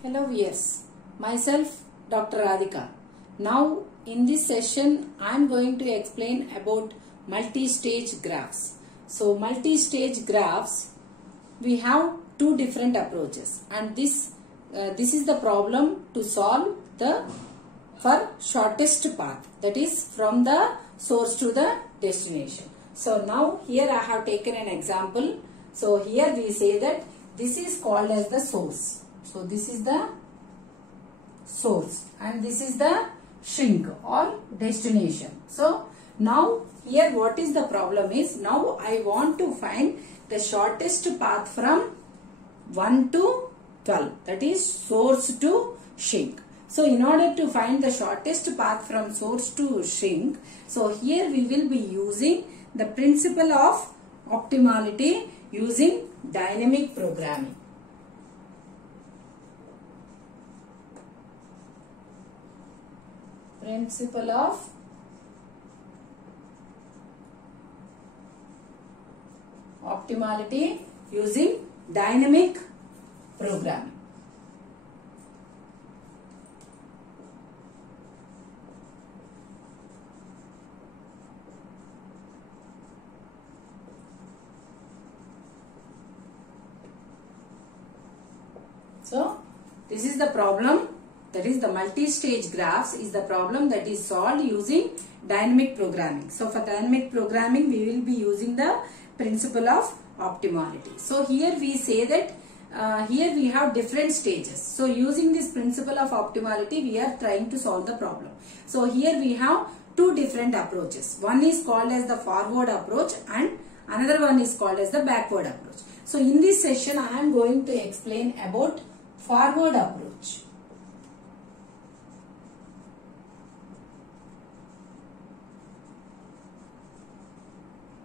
Hello viewers, myself Dr. Radhika. Now in this session I am going to explain about multi-stage graphs. So multi-stage graphs, we have two different approaches, and this is the problem to solve for shortest path, that is from the source to the destination. So now here I have taken an example. So here we say that this is called as the source. So this is the source and this is the shrink or destination. So now here what is the problem is, now I want to find the shortest path from 1 to 12, that is source to shrink. So in order to find the shortest path from source to shrink, so here we will be using the principle of optimality using dynamic programming. Principle of optimality using dynamic programming. So this is the problem, that is the multi-stage graphs is the problem that is solved using dynamic programming. So for dynamic programming we will be using the principle of optimality. So here we say that here we have different stages. So using this principle of optimality we are trying to solve the problem. So here we have two different approaches. One is called as the forward approach and another one is called as the backward approach. So in this session I am going to explain about forward approach.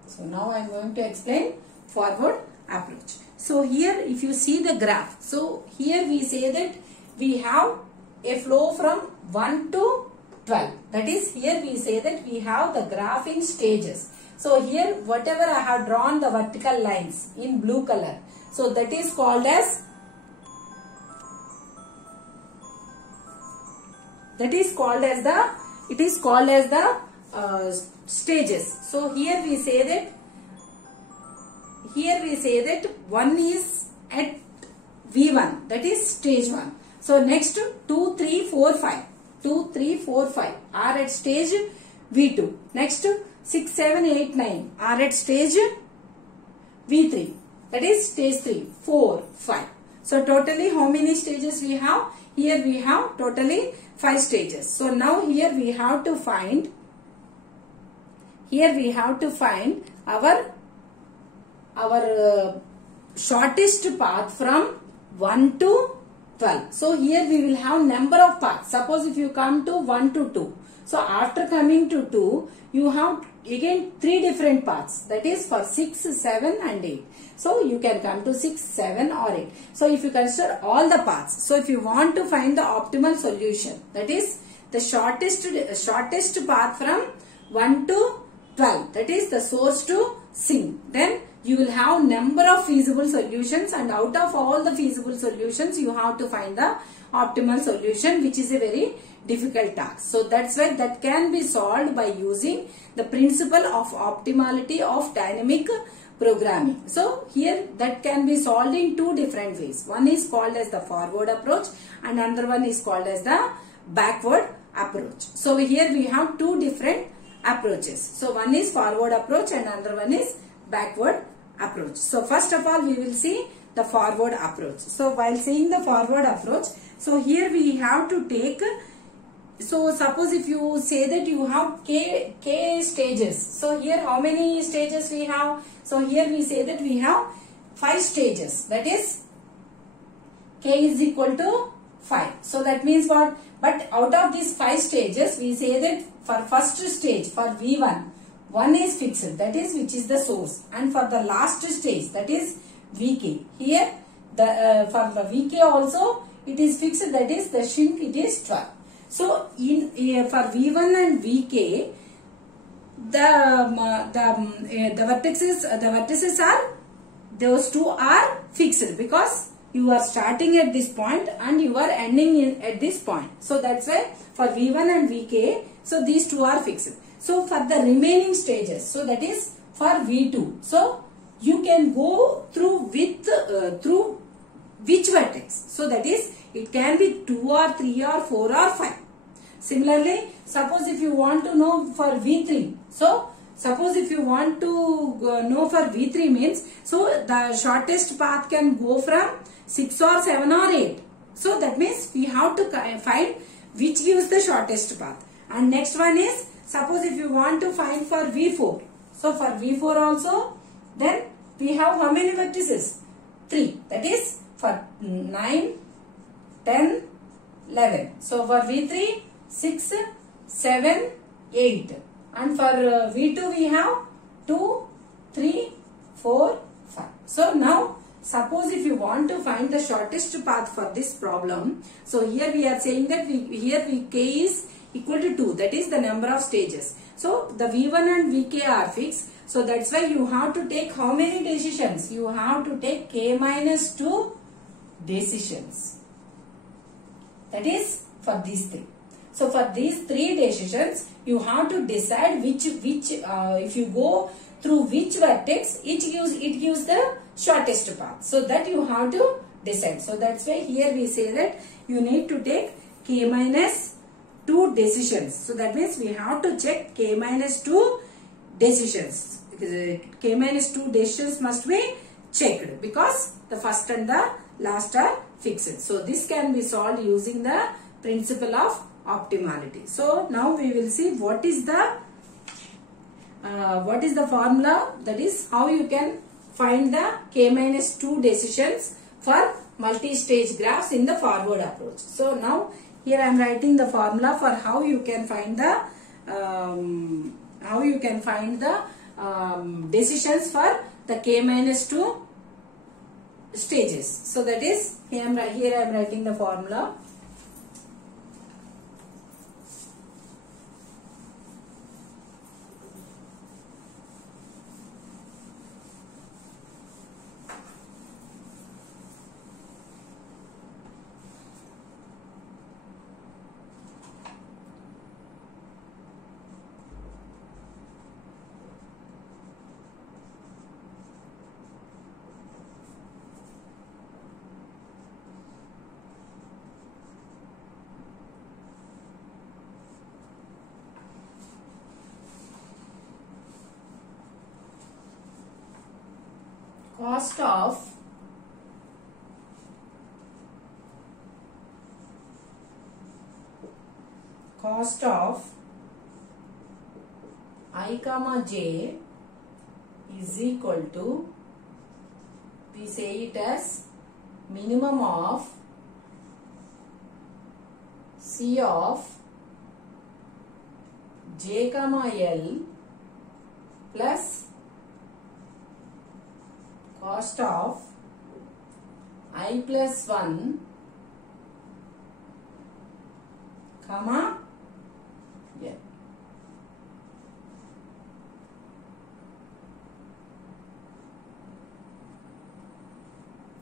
So now I am going to explain forward approach. So here if you see the graph, so here we say that we have a flow from 1 to 12. That is, here we say that we have the graph in stages. So here whatever I have drawn the vertical lines in blue color, so that is called as stages. So here we say that one is at V1, that is stage 1. So next 2, 3, 4, 5. 2, 3, 4, 5 are at stage V2. Next 6, 7, 8, 9 are at stage V3. That is stage 3, 4, 5. So totally how many stages we have? Here we have totally 5 stages. So now here we have to find our shortest path from 1 to 12. So here we will have number of paths. Suppose if you come to 1 to 2. So after coming to 2, you have again 3 different paths. That is for 6, 7 and 8. So you can come to 6, 7 or 8. So if you consider all the paths. So if you want to find the optimal solution, that is the shortest path from 1 to 12. That is the source to sink. Then you will have number of feasible solutions, and out of all the feasible solutions you have to find the optimal solution, which is a very difficult task. So that's why that can be solved by using the principle of optimality of dynamic programming. So here that can be solved in two different ways. One is called as the forward approach and another one is called as the backward approach. So here we have two different approaches. So one is forward approach and another one is backward approach. So first of all we will see the forward approach. So while seeing the forward approach, so here we have to take, so suppose if you say that you have k stages. So here how many stages we have? So here we say that we have 5 stages. That is k is equal to 5. So that means what? But out of these 5 stages we say that for first stage, for V1, 1 is fixed, that is which is the source, and for the last stage, that is Vk. Here for the Vk also it is fixed, that is the shrink, it is 12. So in for V1 and Vk, the vertices are, those two are fixed because you are starting at this point and you are ending at this point. So that's why for V1 and Vk, so these two are fixed. So for the remaining stages, so that is for V2, so you can go through with through which vertex? So that is, it can be 2 or 3 or 4 or 5. Similarly, suppose if you want to know for V3, so suppose if you want to know for V3 means, so the shortest path can go from 6 or 7 or 8. So that means we have to find which gives the shortest path. And next one is, suppose if you want to find for V4. So for V4 also, then we have how many vertices? 3. That is for 9, 10, 11. So for V3, 6, 7, 8. And for V2 we have 2, 3, 4, 5. So now suppose if you want to find the shortest path for this problem, so here we are saying that here Vk is equal to 2, that is the number of stages. So the V1 and Vk are fixed. So that's why you have to take how many decisions? You have to take k minus 2 decisions. That is for these 3. So for these 3 decisions, you have to decide which if you go through which vertex, it gives the shortest path. So that you have to decide. So that's why here we say that you need to take k minus 2 decisions. So that means we have to check k minus 2 decisions. K minus 2 decisions must be checked because the first and the last are fixed. So this can be solved using the principle of optimality. So now we will see what is the formula, that is how you can find the k minus 2 decisions for multi-stage graphs in the forward approach. So now here I am writing the formula for how you can find the decisions for the k minus 2 stages. So that is here I am writing the formula. Cost of I comma j is equal to, we say it as minimum of C of j comma L plus cost of I plus 1 comma L.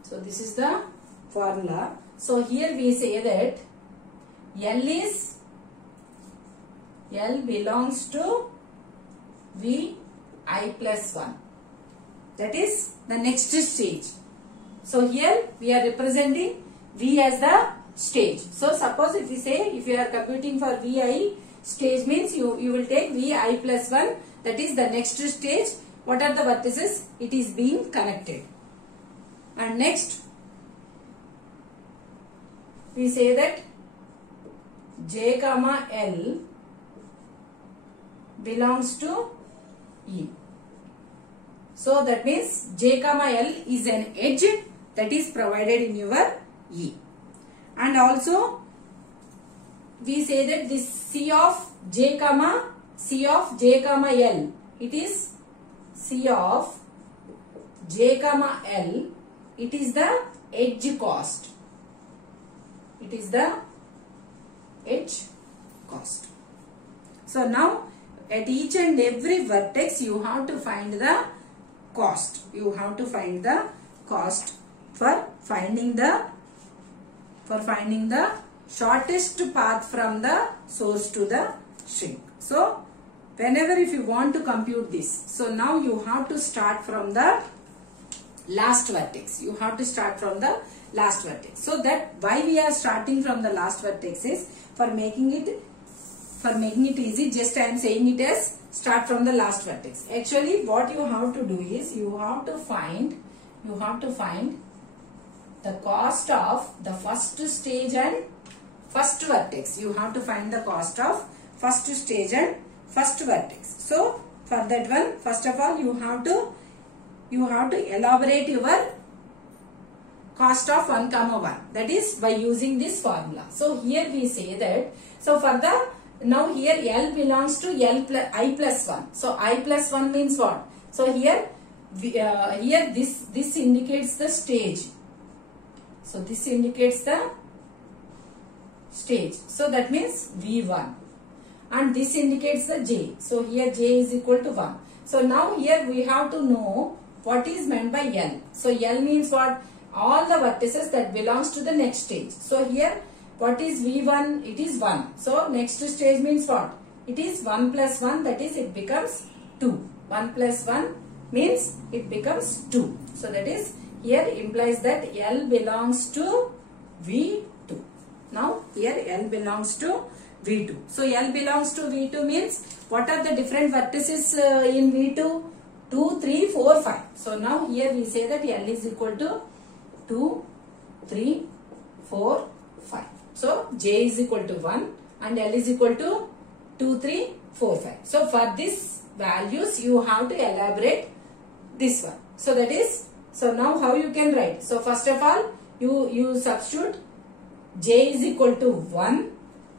So this is the formula. So here we say that L belongs to V I plus 1. That is the next stage. So here we are representing V as the stage. So suppose if we say, if you are computing for Vi stage means you will take Vi plus 1, that is the next stage. What are the vertices? It is being connected. And next we say that j comma L belongs to E. So that means j comma L is an edge that is provided in your E. And also we say that this C of j comma L, it is C of j comma L, it is the edge cost. It is the edge cost. So now at each and every vertex you have to find the cost. You have to find the cost for finding the shortest path from the source to the shrink. So whenever if you want to compute this, so now you have to start from the last vertex. You have to start from the last vertex. So that why we are starting from the last vertex is for making it easy. Just I am saying it as start from the last vertex. Actually, what you have to do is you have to find the cost of the first stage and first vertex. You have to find the cost of first stage and first vertex. So for that one, first of all, you have to elaborate your cost of 1, 1. That is by using this formula. So here we say that, so for the, now here L belongs to I plus 1. So I plus 1 means what? So here, this indicates the stage. So this indicates the stage. So that means V1. And this indicates the J. So here J is equal to 1. So now here we have to know what is meant by L. So L means what? All the vertices that belongs to the next stage. So here what is V1? It is 1. So next stage means what? It is 1 plus 1, that is it becomes 2. 1 plus 1 means it becomes 2. So that is here implies that L belongs to V2. Now here L belongs to V2. So L belongs to V2 means what are the different vertices in V2? 2, 3, 4, 5. So now here we say that L is equal to 2, 3, 4, 5. So J is equal to 1 and L is equal to 2, 3, 4, 5. So for these values you have to elaborate this one. So that is, so now how you can write? So first of all you substitute J is equal to 1,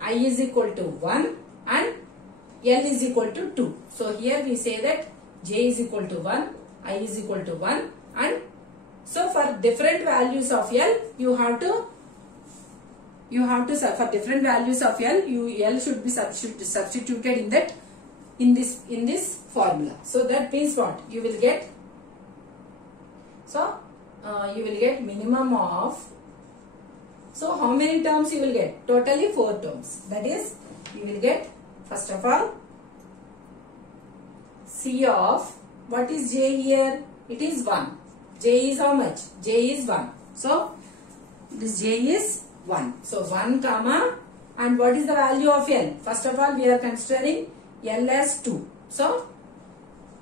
I is equal to 1 and L is equal to 2. So here we say that J is equal to 1, I is equal to 1 and so for different values of L you have to for different values of L L should be substituted in this formula. So that means what? You will get, so you will get minimum of, so how many terms you will get? Totally 4 terms. That is, you will get first of all C of, what is J here? It is 1. J is how much? J is 1. So this J is 1. So 1 comma, and what is the value of L? First of all we are considering L as 2. So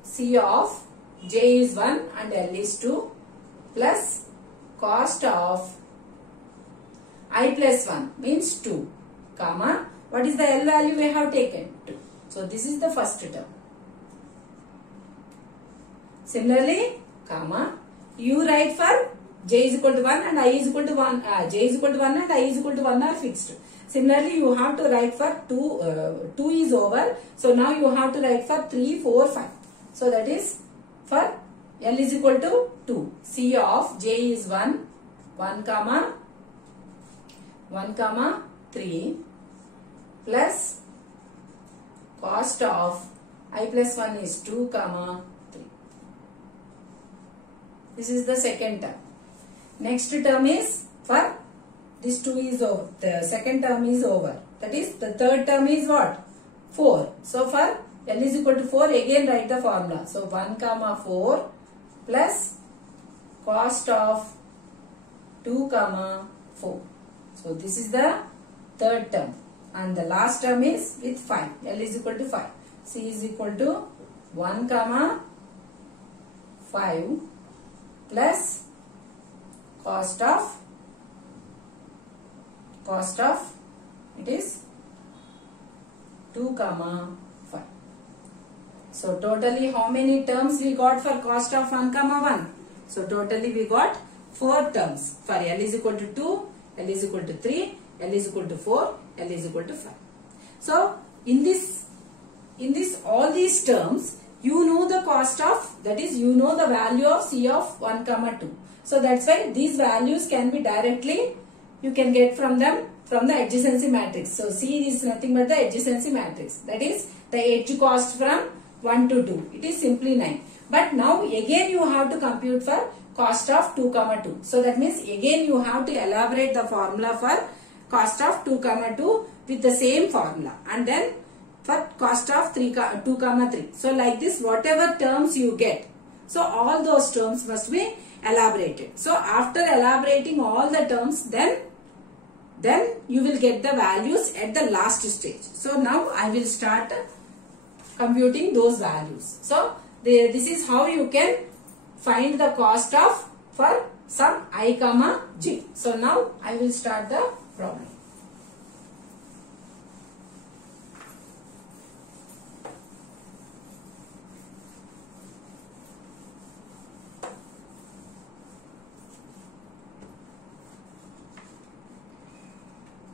C of J is 1 and L is 2 plus cost of I plus 1 means 2 comma, what is the L value we have taken? 2. So this is the first term. Similarly, comma, you write for J is equal to 1 and I is equal to 1, J is equal to 1 and I is equal to 1 are fixed. Similarly, you have to write for 2 is over. So now you have to write for 3, 4, 5. So that is for L is equal to 2. C of J is 1 comma 3 plus cost of I plus 1 is 2 comma 3. This is the second term. Next term is for this 2 is over. The second term is over. That is the third term is what? 4. So for L is equal to 4, again write the formula. So 1 comma 4 plus cost of 2 comma 4. So this is the third term. And the last term is with 5. L is equal to 5. C is equal to 1 comma 5 plus cost of it is 2 comma 5. So totally how many terms we got for cost of 1 comma 1? So totally we got 4 terms for L is equal to 2, L is equal to 3, L is equal to 4, L is equal to 5. So in this all these terms you know the cost of, that is you know the value of C of 1 comma 2. So that's why these values can be directly, you can get from them from the adjacency matrix. So C is nothing but the adjacency matrix. That is the edge cost from 1 to 2. It is simply 9. But now again you have to compute for cost of 2 comma 2. So that means again you have to elaborate the formula for cost of 2 comma 2 with the same formula, and then for cost of 2 comma 3. So like this, whatever terms you get, so all those terms must be elaborated. So after elaborating all the terms, then you will get the values at the last stage. So now I will start computing those values. So this is how you can find the cost of for some I comma j. So now I will start the problem.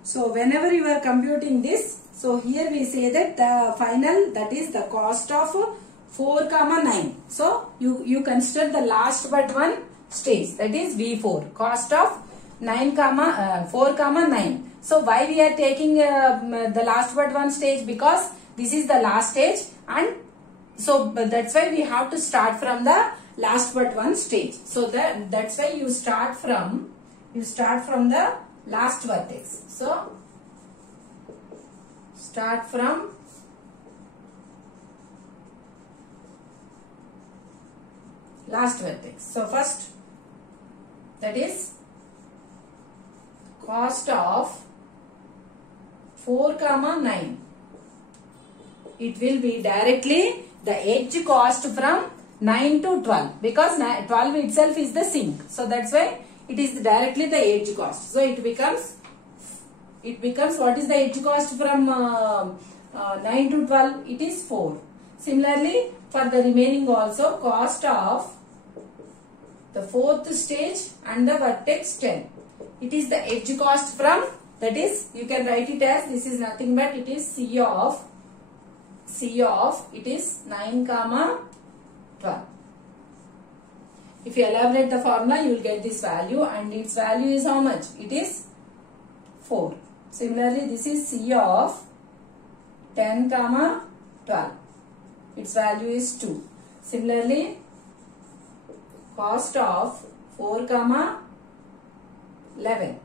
So whenever you are computing this, so here we say that the final, that is the cost of 4 comma 9. So you consider the last but one stage, that is V4, cost of 4 comma 9. So why we are taking the last but one stage? Because this is the last stage, and so that's why we have to start from the last but one stage. So that's why you start from the last vertex. So start from last vertex. So first, that is cost of 4 comma 9. It will be directly the edge cost from 9 to 12, because 12 itself is the sink. So that's why it is directly the edge cost. So it becomes what is the edge cost from 9 to 12? It is 4. Similarly, for the remaining also, cost of the fourth stage and the vertex 10. It is the edge cost from, that is, you can write it as, this is nothing but it is C of it is 9 comma 12. If you elaborate the formula, you will get this value, and its value is how much? It is 4. Similarly, this is C of 10 comma 12. Its value is 2. Similarly, cost of 4 comma 11.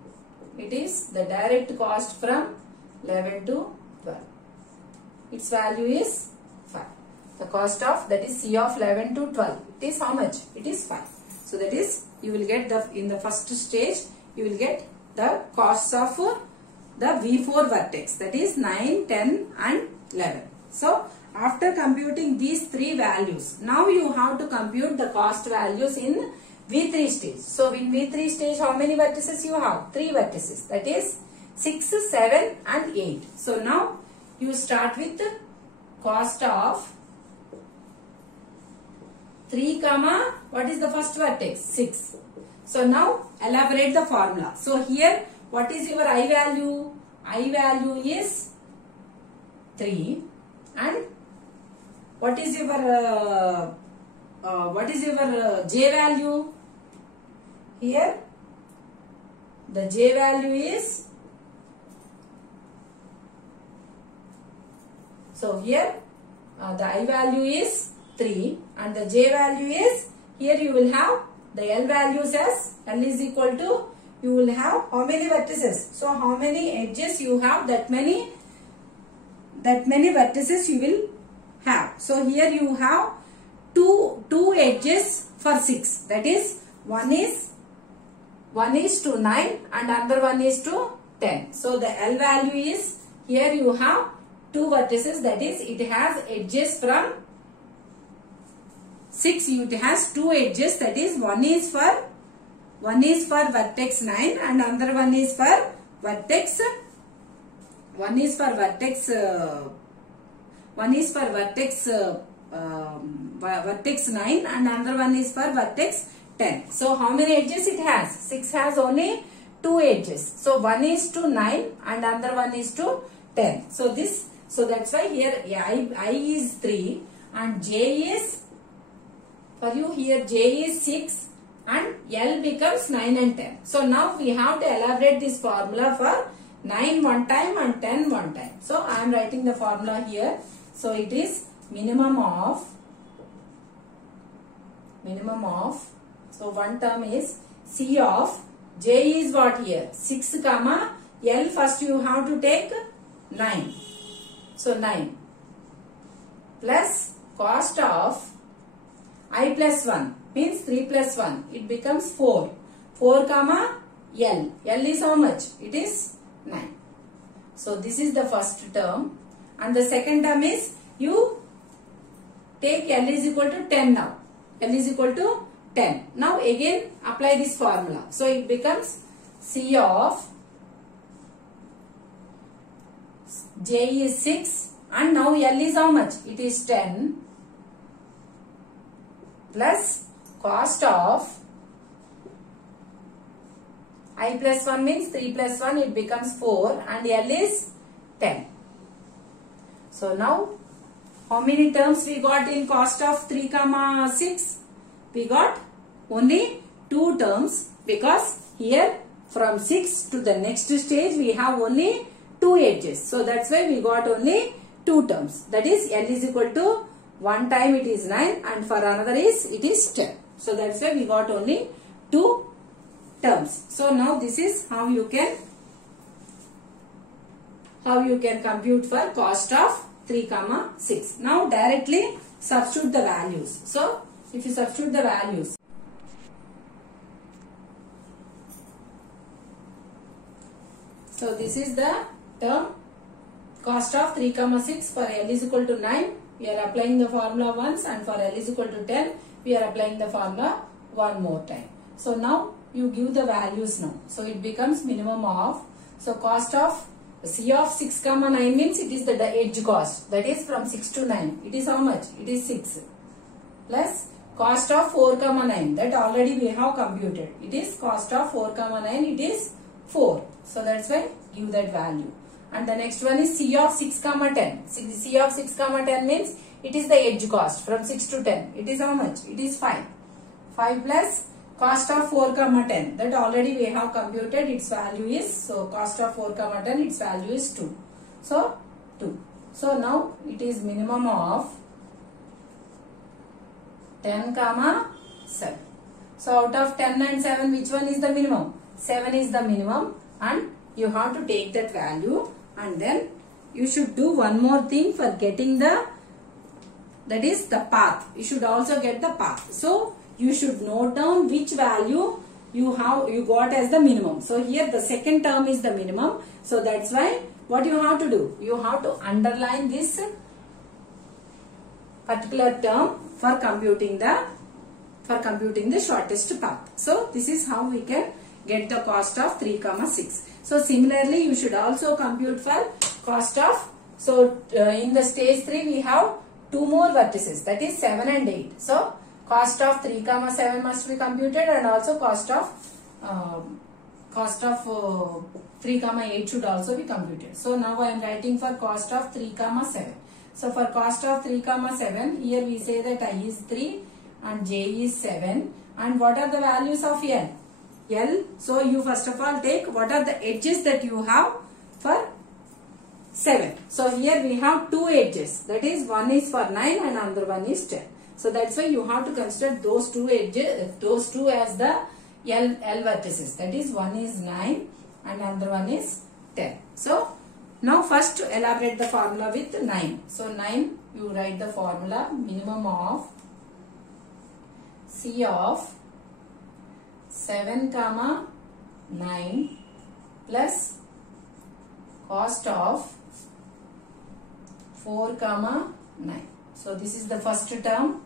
It is the direct cost from 11 to 12. Its value is 5. The cost of, that is C of 11 to 12. It is how much? It is 5. So that is, you will get in the first stage, you will get the costs of the V4 vertex, that is 9, 10 and 11. So after computing these three values, now you have to compute the cost values in V3 stage. So in V3 stage, how many vertices you have? 3 vertices, that is 6, 7 and 8. So now you start with the cost of 3 comma, what is the first vertex? 6. So now elaborate the formula. So here, what is your I value? I value is 3, and what is your J value? Here the J value is, so here the I value is 3 and the J value is, here you will have the L values as L is equal to, you will have how many vertices? So how many edges you have, that many vertices you will have. So here you have two edges for 6, that is one is to 9 and another one is to 10. So the L value is, here you have 2 vertices, that is it has edges from 6, it has 2 edges, that is one is for vertex 9 and another one is for vertex 9 and another one is for vertex 10. So how many edges it has? 6 has only 2 edges. So one is to 9 and another one is to 10. So that's why here I is 3 and J is, for you here J is 6 and L becomes 9 and 10. So now we have to elaborate this formula for 9 one time and 10 one time. So I am writing the formula here. So it is minimum of, So one term is C of J is what here? 6 comma L. First you have to take 9. So 9 plus cost of I plus 1 means 3 plus 1. It becomes 4. 4 comma L. L is how much? It is 9. So this is the first term. And the second term is you take L is equal to 10 now. L is equal to 10. Now again apply this formula. So it becomes C of J is 6 and now L is how much? It is 10 plus cost of I plus 1 means 3 plus 1, it becomes 4 and L is 10. So now how many terms we got in cost of 3 comma 6? We got only 2 terms because here from 6 to the next stage we have only 2 edges. So that's why we got only 2 terms. That is L is equal to one time it is 9 and for another is it is 10. So that's why we got only 2 terms. So now this is how you can compute for cost of 3 comma 6. Now directly substitute the values. So if you substitute the values, so this is the term cost of 3 comma 6 for L is equal to 9. We are applying the formula once and for L is equal to 10 we are applying the formula one more time. So now you give the values now. So it becomes minimum of, so cost of C of 6 comma 9 means it is the edge cost, that is from 6 to 9. It is how much? It is 6 plus cost of 4 comma 9, that already we have computed. It is cost of 4 comma 9, it is 4. So that's why give that value. And the next one is C of 6 comma 10. C of 6 comma 10 means it is the edge cost from 6 to 10. It is how much? It is 5. 5 plus cost of 4 comma 10, that already we have computed, its value is, so cost of 4 comma 10, its value is 2. So 2. So now it is minimum of 10 comma 7. So out of 10 and 7, which one is the minimum? 7 is the minimum and you have to take that value and then you should do one more thing for getting the, that is the path. You should also get the path. So you should note down which value you got as the minimum. So here the second term is the minimum. So that's why what you have to do? You have to underline this particular term for computing the shortest path. So this is how we can get the cost of 3 comma 6. So similarly you should also compute for cost of, so in the stage 3 we have 2 more vertices, that is 7 and 8. So cost of 3 comma 7 must be computed and also cost of 3 comma 8 should also be computed. So now I am writing for cost of 3 comma 7. So for cost of 3 comma 7, here we say that I is 3 and J is 7. And what are the values of L? L. So you first of all take what are the edges that you have for 7. So here we have 2 edges, that is one is for 9 and another one is 10. So that's why you have to consider those 2 edges, those 2 as the L vertices. That is one is 9 and another one is 10. So now first elaborate the formula with 9. So 9 you write the formula minimum of C of 7 comma 9 plus cost of 4 comma 9. So this is the first term.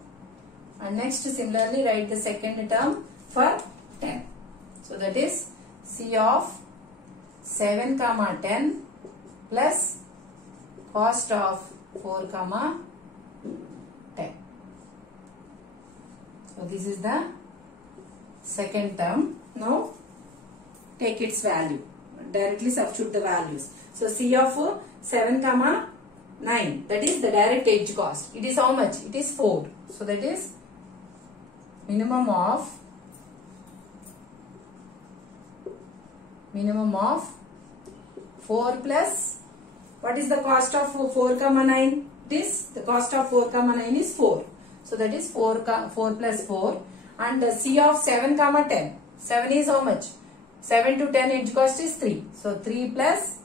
And next similarly write the second term for 10. So that is C of 7 comma 10 plus cost of 4 comma 10. So this is the second term. Now take its value. Directly substitute the values. So C of 7 comma 9, that is the direct edge cost. It is how much? It is 4. So that is minimum of 4 plus, what is the cost of 4 comma 9? This, the cost of 4 comma 9 is 4. So that is 4 plus 4 And C of 7 comma 10. 7 is how much? 7 to 10 edge cost is 3. So 3 plus,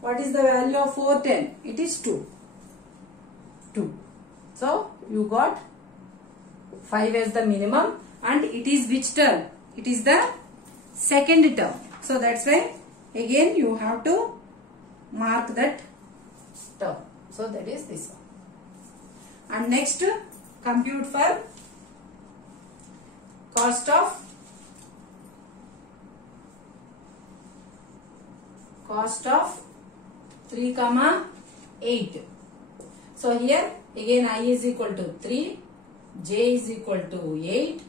what is the value of 4, 10? It is 2. 2. So you got 5 as the minimum, and it is which term? It is the second term. So that's why again you have to mark that term. So that is this one. And next, compute for cost of 3 comma 8. So here again I is equal to 3, J is equal to 8,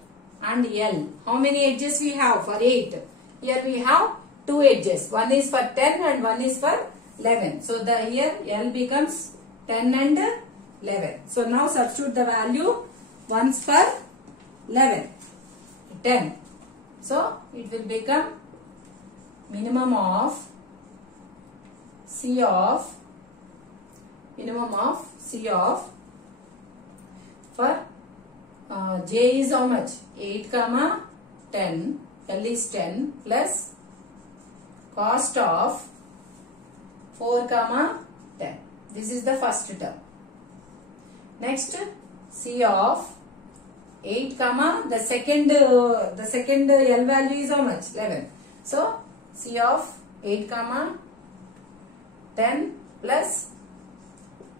and L. How many edges we have for 8? Here we have 2 edges. One is for 10 and one is for 11. So the here L becomes 10 and 11. So now substitute the value. Once for 11, 10. So it will become minimum of C of for J is how much? 8 comma 10. L is 10 plus cost of 4 comma 10. This is the first term. Next, C of 8 comma the second L value is how much? 11. So C of 8 comma 10 plus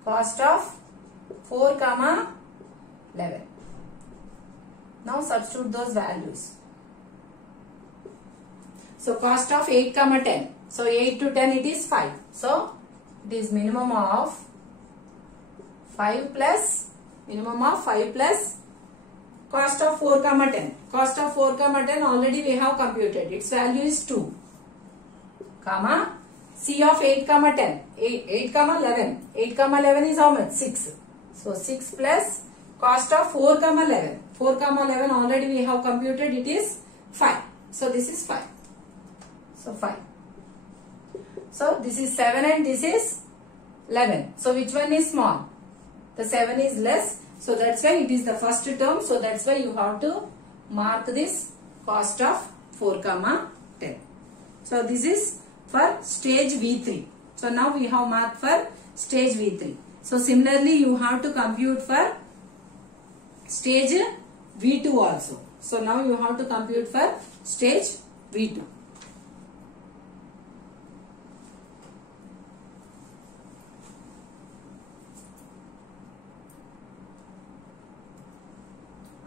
cost of 4 comma 11. Now substitute those values. So cost of 8 comma 10. So 8 to 10 it is 5. So it is minimum of 5 plus cost of 4 comma 10. Cost of 4 comma 10 already we have computed. Its value is 2 comma C of 8 comma 10. 8 comma 11. 8 comma 11 is how much? 6. So 6 plus cost of 4 comma 11. 4 comma 11 already we have computed. It is 5. So this is 5. So 5. So this is 7 and this is 11. So which one is small? The 7 is less. So that's why it is the first term. So that's why you have to mark this cost of 4 comma 10. So this is for stage V3. So now we have marked for stage V3. So similarly you have to compute for stage V2 also. So now you have to compute for stage V2.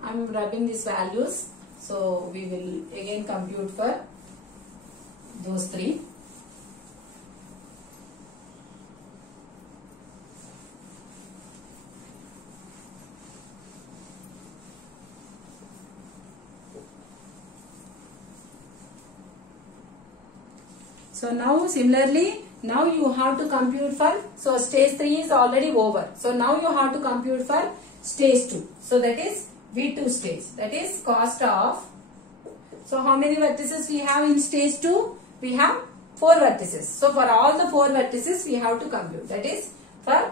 I am wrapping these values. So we will again compute for those three. So now similarly, now you have to compute for, so stage 3 is already over. So now you have to compute for stage 2. So that is V2 stage. That is cost of, so how many vertices we have in stage 2? We have 4 vertices. So for all the 4 vertices we have to compute. That is for,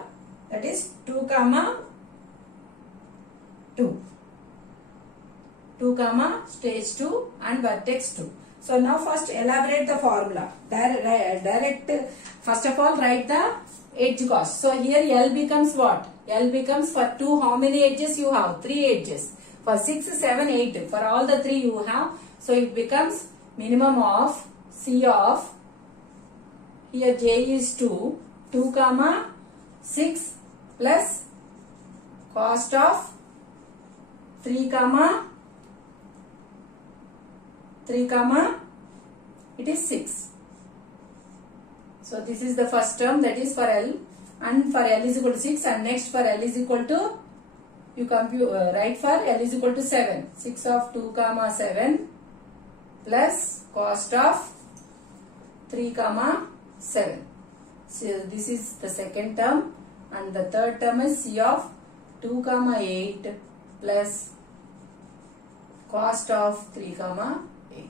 that is 2 comma 2. 2 comma stage 2 and vertex 2. So now first elaborate the formula. Direct, first of all write the edge cost. So here L becomes what? L becomes for 2, how many edges you have? 3 edges. For 6, 7, 8. For all the 3 you have. So it becomes minimum of C of, here J is 2, 2 comma 6 plus cost of 3 comma it is 6. So this is the first term, that is for L, and for L is equal to 6, and next for L is equal to, you compute, write for L is equal to 7. 6 of 2 comma 7 plus cost of 3 comma 7. So this is the second term, and the third term is C of 2 comma 8 plus cost of 3 comma 8.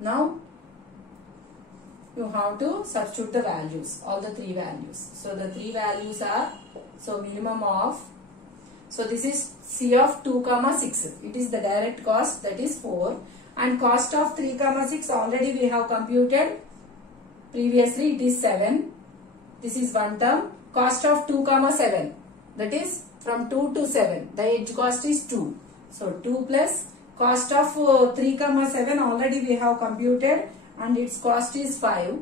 Now you have to substitute the values, all the 3 values. So the 3 values are, so minimum of, So this is C of 2 comma 6. It is the direct cost, that is 4. And cost of 3 comma 6 already we have computed previously, it is 7. This is one term. Cost of 2 comma 7, that is from 2 to 7. The edge cost is 2. So 2 plus cost of 3 comma 7 already we have computed and its cost is 5.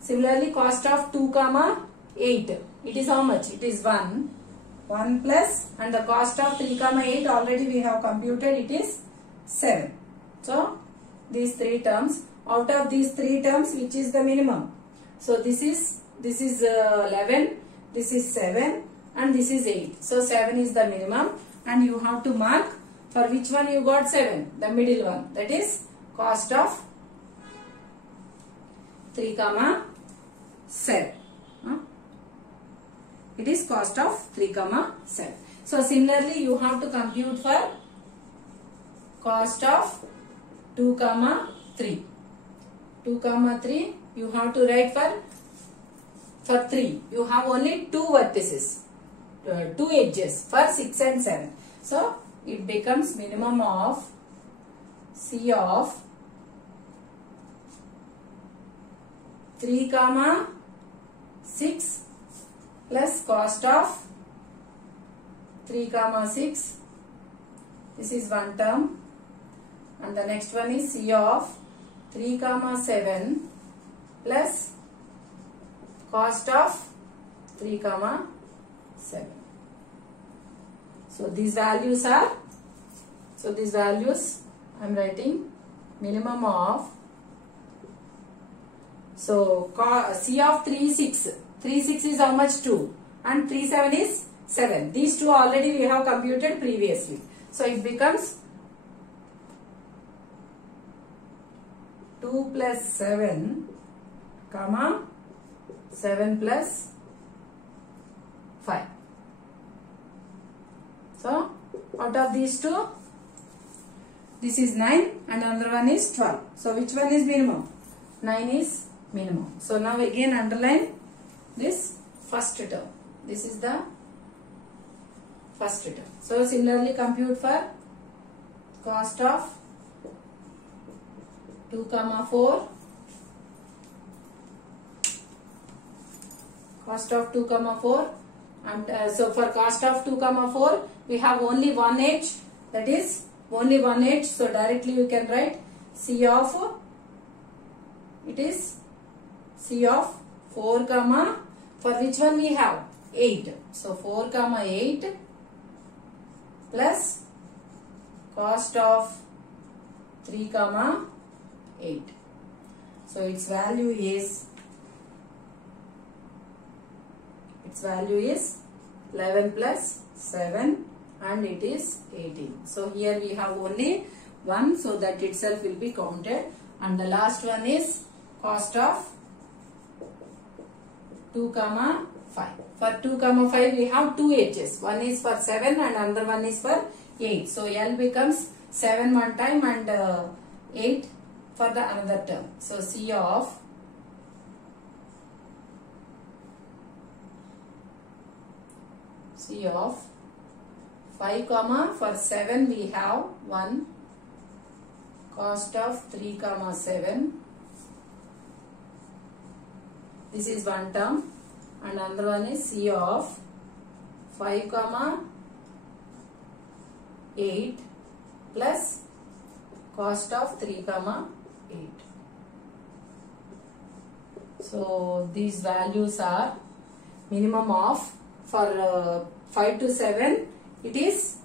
Similarly, cost of 2 comma 8, it is how much? It is 1. 1 plus, and the cost of 3 comma 8 already we have computed, it is 7. So these 3 terms. Out of these 3 terms, which is the minimum? So this is 11, this is 7 and this is 8. So 7 is the minimum and you have to mark for which one you got 7, the middle one, that is cost of 3 comma 7. It is cost of 3 comma 7. So similarly you have to compute for cost of 2 comma 3. 2 comma 3 you have to write for 3. You have only 2 vertices, 2 edges for 6 and 7. So it becomes minimum of C of 3 comma 6 plus cost of 3 comma 6. This is one term. And the next one is C of 3 comma 7 plus cost of 3 comma 7. So these values are, I am writing minimum of, so C of 3 6 is how much? 2 and 3 7 is 7. These two already we have computed previously. So it becomes 2 plus 7 comma 7 plus 5. So out of these two, this is 9 and another one is 12. So which one is minimum? 9 is minimum. So now again underline this first term. This is the first term. So similarly compute for cost of 2 comma 4. Cost of 2 comma 4. And so for cost of 2 comma 4 we have only one edge, that is only one edge. So directly you can write C of, it is C of 4 comma, for which one we have 8. So 4 comma 8 plus cost of 3 comma 8. So its value is 11 plus 7 and it is 18. So here we have only one, so that itself will be counted. And the last one is cost of 2 comma 5. For 2 comma 5 we have 2 edges. One is for 7 and another one is for 8. So L becomes 7 one time and 8 for the another term. So C of 5 comma, for 7 we have 1, cost of 3 comma 7. This is one term and another one is C of 5 comma 8 plus cost of 3 comma 8. So these values are minimum of, for 5 to 7 it is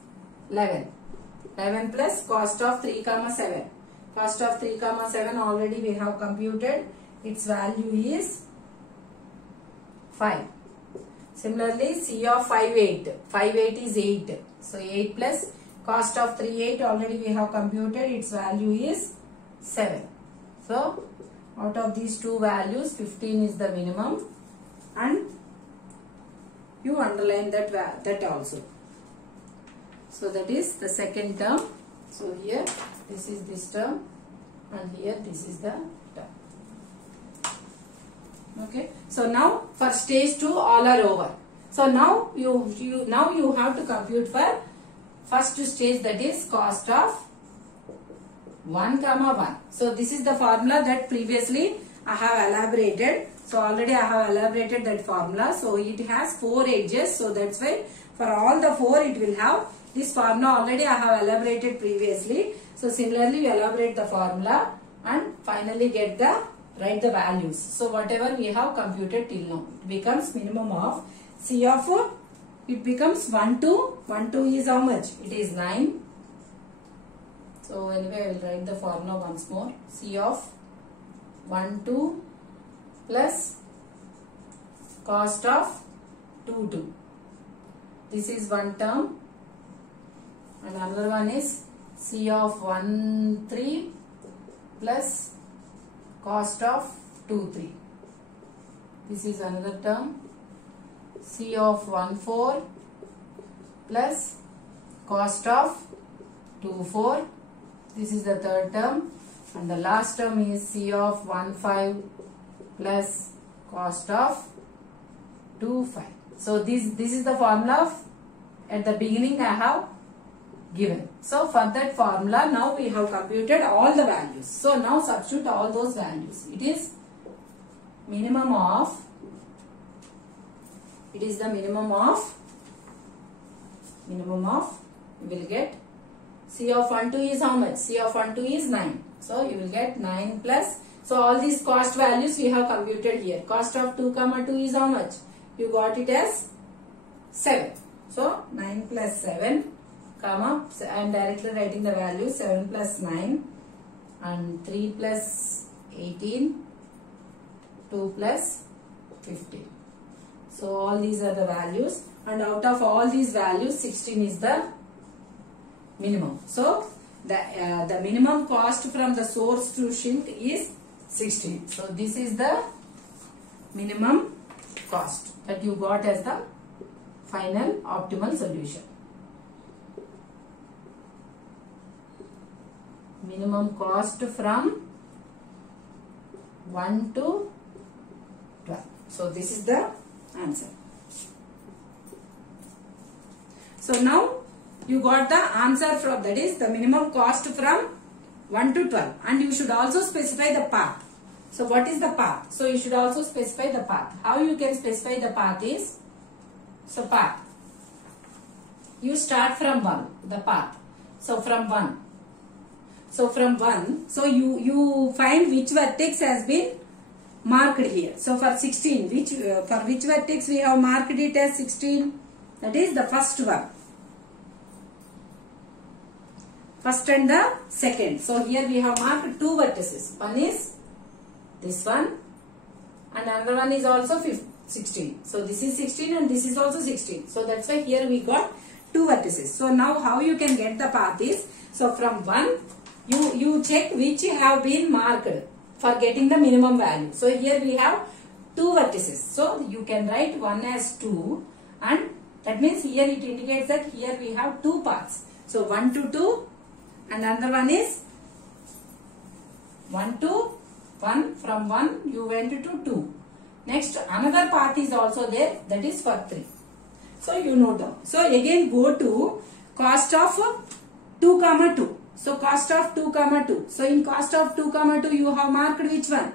11. 11 plus cost of 3 comma 7. Cost of 3 comma 7 already we have computed. Its value is 5. Similarly C of 5 8. 5 8 is 8. So 8 plus cost of 3 8 already we have computed. Its value is 7. So out of these two values 15 is the minimum and you underline that also. So that is the second term. So here this is this term and here this is the term. Okay. So now for stage 2 all are over. So now you have to compute for first stage, that is cost of 1, 1. So this is the formula that previously I have elaborated. So already I have elaborated that formula. So it has 4 edges. So that's why for all the 4 it will have this formula. Already I have elaborated previously. So similarly you elaborate the formula and finally write the values. So whatever we have computed till now, it becomes minimum of C of, it becomes 1 2. 1 2 is how much? It is 9. So anyway I will write the formula once more. C of 1 2 plus cost of 2 2. This is one term, and another one is C of 1 3 plus cost of 2 3. This is another term. C of 1 4 plus cost of 2 4. This is the third term, and the last term is C of 1 5 plus cost of 2 5. So this is the formula at the beginning I have given. So for that formula now we have computed all the values. So now substitute all those values. It is minimum of, it is the minimum of you will get C of 1 2 is how much? C of 1 2 is 9. So you will get 9 plus, so all these cost values we have computed here. Cost of 2, 2 is how much? You got it as 7. So 9 plus 7, comma, I am directly writing the value 7 plus 9 and 3 plus 18, 2 plus 15. So all these are the values, and out of all these values 16 is the minimum. So the minimum cost from the source to sink is 16. So this is the minimum cost that you got as the final optimal solution. Minimum cost from 1 to 12. So this is the answer. So now you got the answer from, that is the minimum cost from 1 to 12, and you should also specify the path. So what is the path? So you should also specify the path. How you can specify the path is, so path, you start from 1, the path. So from 1. So from 1, so you find which vertex has been marked here. So for 16, for which vertex we have marked it as 16? That is the first one. First and the second. So here we have marked 2 vertices. One is this one, and another one is also 16. So this is 16 and this is also 16. So that's why here we got 2 vertices. So now how you can get the path is, so from 1 you check which have been marked for getting the minimum value. So here we have 2 vertices. So you can write 1 as 2, and that means here it indicates that here we have 2 paths. So 1 to 2, and another one is 1 to 1, from 1 you went to 2. Next another path is also there, that is for 3. So you note down. So again go to cost of 2, 2. So cost of 2, 2. So in cost of 2, 2 you have marked which one?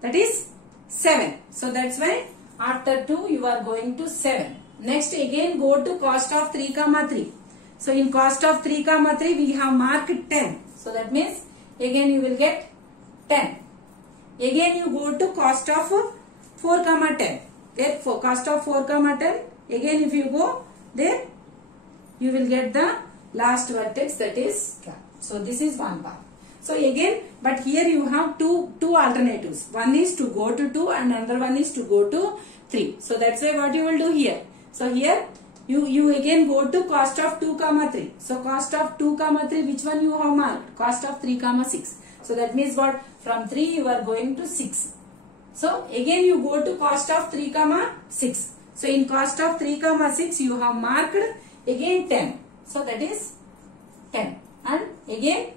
That is 7. So that's why after 2 you are going to 7. Next again go to cost of 3, 3. So in cost of 3, 3 we have marked 10. So that means again you will get 10. Again you go to cost of 4, 10. Therefore cost of 4, 10. Again if you go there, you will get the last vertex, that is cap. So this is one path. So again, but here you have two alternatives. One is to go to 2 and another one is to go to 3. So that's why what you will do here. So here you again go to cost of 2, 3. So cost of 2, 3, which one you have marked? Cost of 3, 6. So that means what? From 3 you are going to 6. So again you go to cost of 3, 6. So in cost of 3, 6 you have marked again 10. So that is 10. And again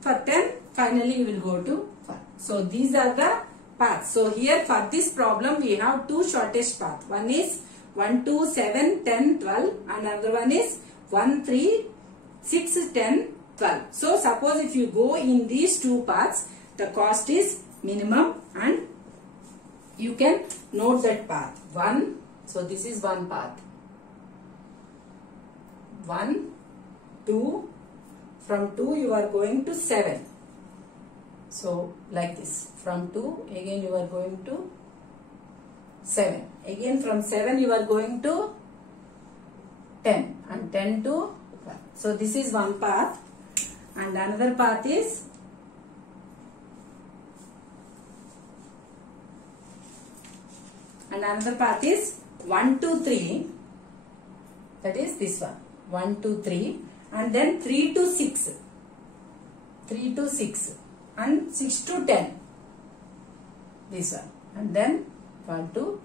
for 10 finally you will go to 5. So these are the paths. So here for this problem we have two shortest paths. One is 1, 2, 7, 10, 12 and another one is 1, 3, 6, 10, 12. So suppose if you go in these two paths, the cost is minimum and you can note that path. 1, so this is one path. 1, 2, from 2 you are going to 7. So like this, from 2 again you are going to 7. Again from 7 you are going to 10 and 10 to 12. So this is one path and another path is is 1, 2, 3. That is this one. 1, 2, 3 and then 3 to 6. 3 to 6 and 6 to 10. This one. And then 1 to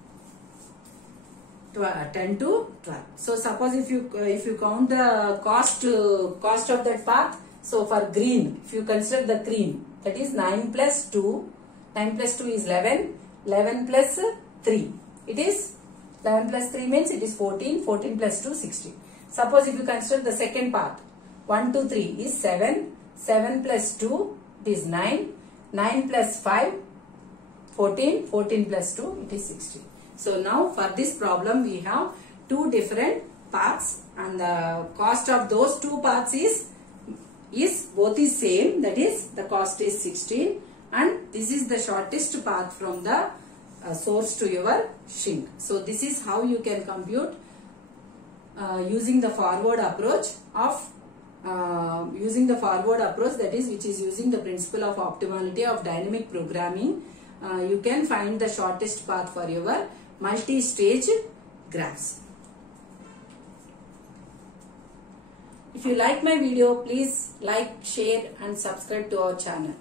12, 10 to 12. So suppose if you count the cost of that path, so for green, if you consider the green, that is 9 plus 2, 9 plus 2 is 11, 11 plus 3. It is 11 plus 3 means it is 14, 14 plus 2, 16. Suppose if you consider the second path, 1, 2, 3 is 7, 7 plus 2 it is 9, 9 plus 5, 14, 14 plus 2 it is 16. So now for this problem we have two different paths and the cost of those two paths is both is same, that is the cost is 16 and this is the shortest path from the source to your sink. So this is how you can compute using the forward approach that is which is using the principle of optimality of dynamic programming. You can find the shortest path for your multi-stage graphs. If you like my video, please like, share and subscribe to our channel.